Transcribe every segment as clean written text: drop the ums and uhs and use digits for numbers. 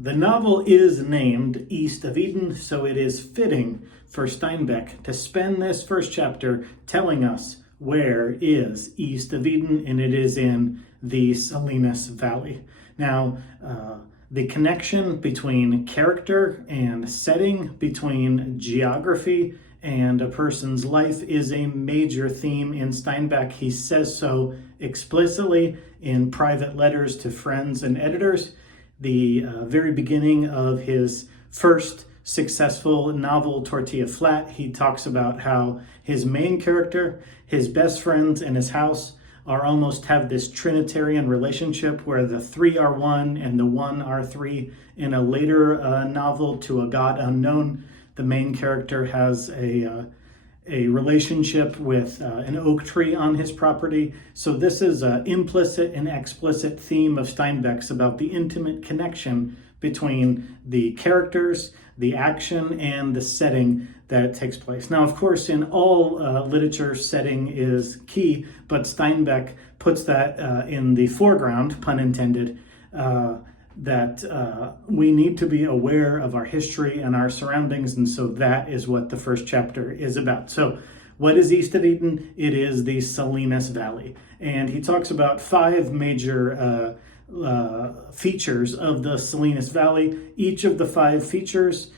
The novel is named East of Eden, so it is fitting for Steinbeck to spend this first chapter telling us where is East of Eden, and it is in the Salinas Valley. Now, the connection between character and setting, between geography and a person's life, is a major theme in Steinbeck. He says so explicitly in private letters to friends and editors. The very beginning of his first successful novel, Tortilla Flat, he talks about how his main character, his best friends, and his house almost have this Trinitarian relationship where the three are one and the one are three. In a later novel, To a God Unknown, the main character has a relationship with an oak tree on his property. So this is an implicit and explicit theme of Steinbeck's about the intimate connection between the characters, the action, and the setting that takes place. Now, of course, in all literature, setting is key, but Steinbeck puts that in the foreground, pun intended, that we need to be aware of our history and our surroundings, and so that is what the first chapter is about. So what is East of Eden? It is the Salinas Valley, and he talks about five major features of the Salinas Valley. Each of the five features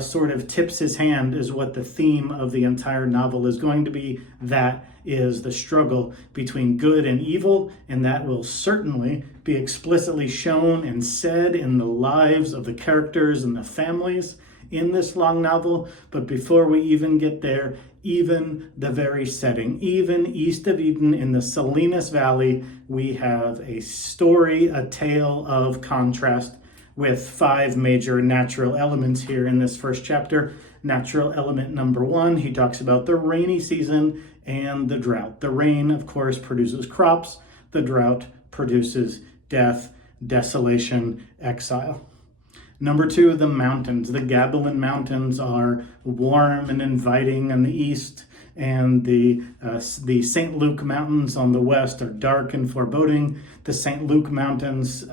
sort of tips his hand as what the theme of the entire novel is going to be. That is the struggle between good and evil, and that will certainly be explicitly shown and said in the lives of the characters and the families in this long novel. But before we even get there, even the very setting, even East of Eden in the Salinas Valley, we have a story, a tale of contrast with five major natural elements here in this first chapter. Natural element number one, he talks about the rainy season and the drought. The rain, of course, produces crops. The drought produces death, desolation, exile. Number two, the mountains. The Gabilan Mountains are warm and inviting on the east, and the St. Luke Mountains on the west are dark and foreboding. The St. Luke Mountains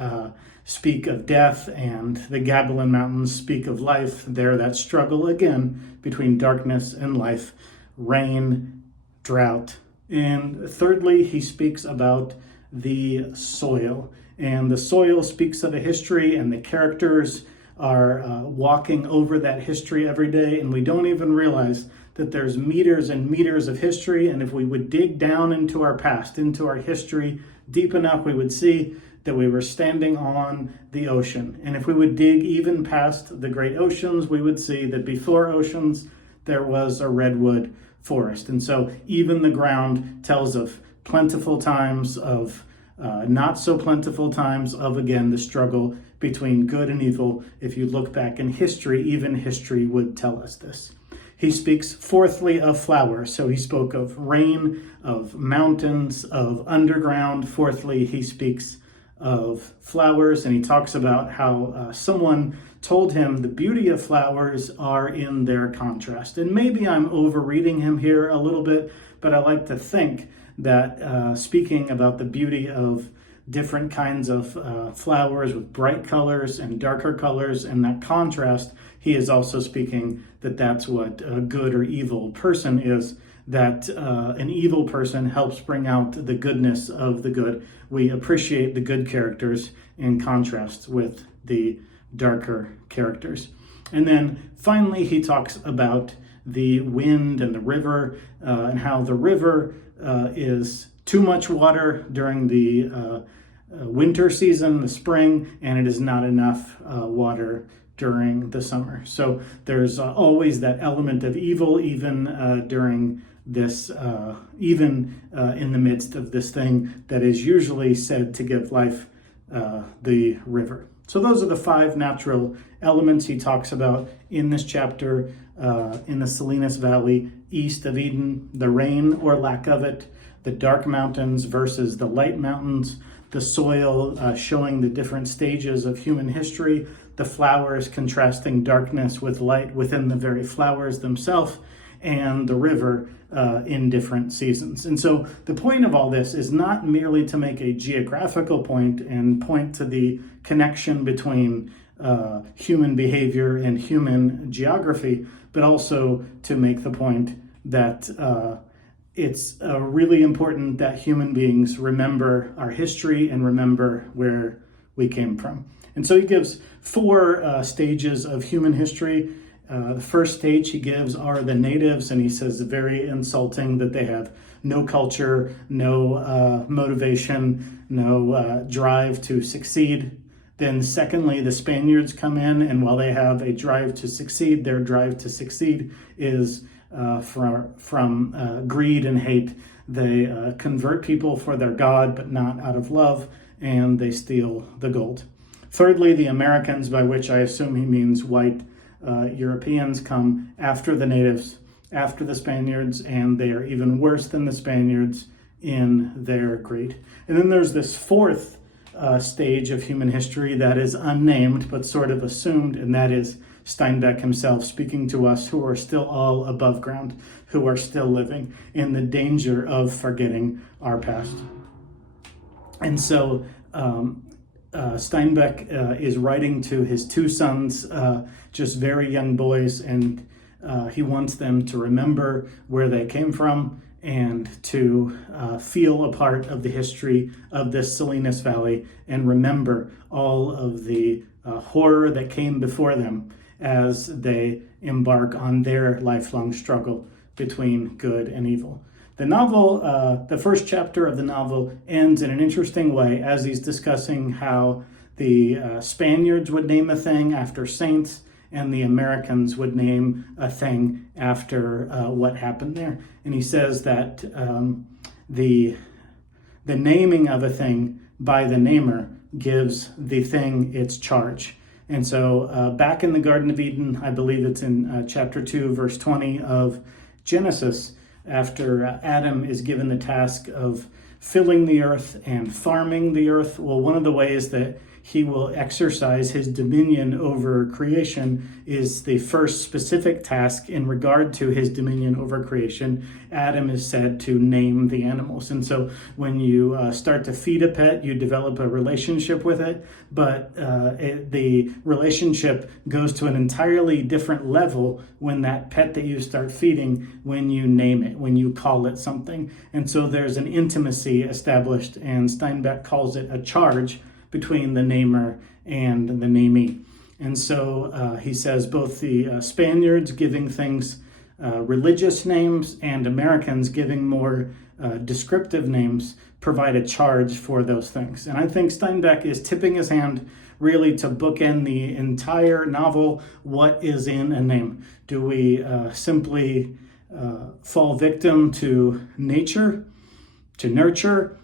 speak of death, and the Gabilan Mountains speak of life. There, that struggle again between darkness and life, rain, drought. And thirdly, he speaks about the soil. And the soil speaks of a history, and the characters are walking over that history every day, and we don't even realize that there's meters and meters of history. And if we would dig down into our past, into our history deep enough, we would see that we were standing on the ocean. And if we would dig even past the great oceans, we would see that before oceans, there was a redwood forest. And so even the ground tells of plentiful times, of not so plentiful times, of, again, the struggle between good and evil. If you look back in history, even history would tell us this. He speaks fourthly of flowers. So he spoke of rain, of mountains, of underground. Fourthly, he speaks of flowers, and he talks about how someone told him the beauty of flowers are in their contrast. And maybe I'm overreading him here a little bit, but I like to think that speaking about the beauty of different kinds of flowers with bright colors and darker colors and that contrast, he is also speaking that that's what a good or evil person is, that an evil person helps bring out the goodness of the good. We appreciate the good characters in contrast with the darker characters. And then finally, he talks about the wind and the river, and how the river is too much water during the winter season, the spring, and it is not enough water during the summer. So there's always that element of evil, even during this, in the midst of this thing that is usually said to give life, the river. So those are the five natural elements he talks about in this chapter, in the Salinas Valley, East of Eden: the rain or lack of it, the dark mountains versus the light mountains, the soil showing the different stages of human history, the flowers contrasting darkness with light within the very flowers themselves, and the river in different seasons. And so the point of all this is not merely to make a geographical point and point to the connection between human behavior and human geography, but also to make the point that it's really important that human beings remember our history and remember where we came from. And so he gives four stages of human history. The first stage he gives are the natives, and he says very insulting that they have no culture, no motivation, no drive to succeed. Then secondly, the Spaniards come in, and while they have a drive to succeed, their drive to succeed is from greed and hate. They convert people for their God, but not out of love, and they steal the gold. Thirdly, the Americans, by which I assume he means white Europeans, come after the natives, after the Spaniards, and they are even worse than the Spaniards in their greed. And then there's this fourth stage of human history that is unnamed but sort of assumed, and that is Steinbeck himself speaking to us who are still all above ground, who are still living in the danger of forgetting our past. And so Steinbeck is writing to his two sons, just very young boys, and he wants them to remember where they came from and to feel a part of the history of this Salinas Valley and remember all of the horror that came before them as they embark on their lifelong struggle between good and evil. The novel, the first chapter of the novel ends in an interesting way as he's discussing how the Spaniards would name a thing after saints and the Americans would name a thing after what happened there. And he says that the naming of a thing by the namer gives the thing its charge. And so back in the Garden of Eden, I believe it's in chapter 2, verse 20 of Genesis, after Adam is given the task of filling the earth and farming the earth, well, one of the ways that he will exercise his dominion over creation is the first specific task in regard to his dominion over creation. Adam is said to name the animals. And so when you start to feed a pet, you develop a relationship with it, but the relationship goes to an entirely different level when that pet that you start feeding, when you name it, when you call it something. And so there's an intimacy established, and Steinbeck calls it a charge between the namer and the namee. And so he says both the Spaniards giving things religious names and Americans giving more descriptive names provide a charge for those things. And I think Steinbeck is tipping his hand really to bookend the entire novel. What is in a name? Do we simply fall victim to nature, to nurture?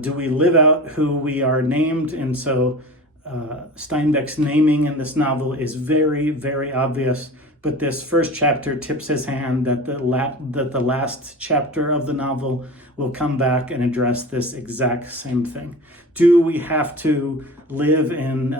Do we live out who we are named? And so Steinbeck's naming in this novel is very, very obvious. But this first chapter tips his hand that the last chapter of the novel will come back and address this exact same thing. Do we have to live in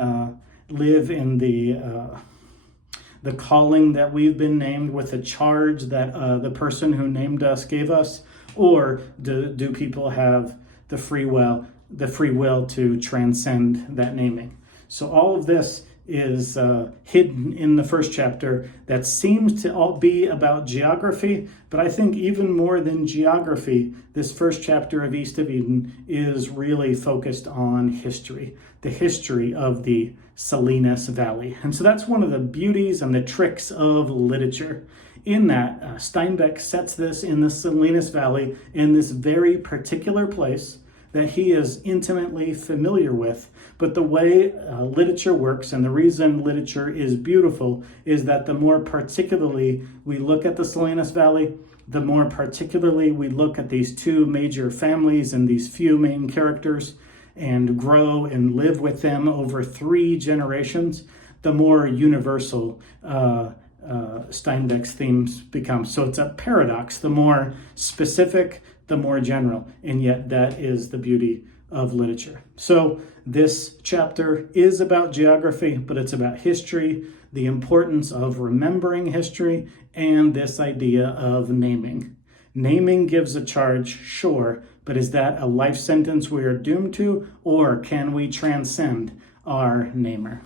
the calling that we've been named with a charge that the person who named us gave us, or do people have the free will to transcend that naming? So all of this is hidden in the first chapter that seems to all be about geography, but I think even more than geography, this first chapter of East of Eden is really focused on history, the history of the Salinas Valley. And so that's one of the beauties and the tricks of literature, in that Steinbeck sets this in the Salinas Valley in this very particular place that he is intimately familiar with. But the way literature works, and the reason literature is beautiful, is that the more particularly we look at the Salinas Valley, the more particularly we look at these two major families and these few main characters and grow and live with them over 3 generations, the more universal Steinbeck's themes become. So it's a paradox. The more specific, the more general, and yet that is the beauty of literature. So this chapter is about geography, but it's about history, the importance of remembering history, and this idea of naming. Naming gives a charge, sure, but is that a life sentence we are doomed to, or can we transcend our namer?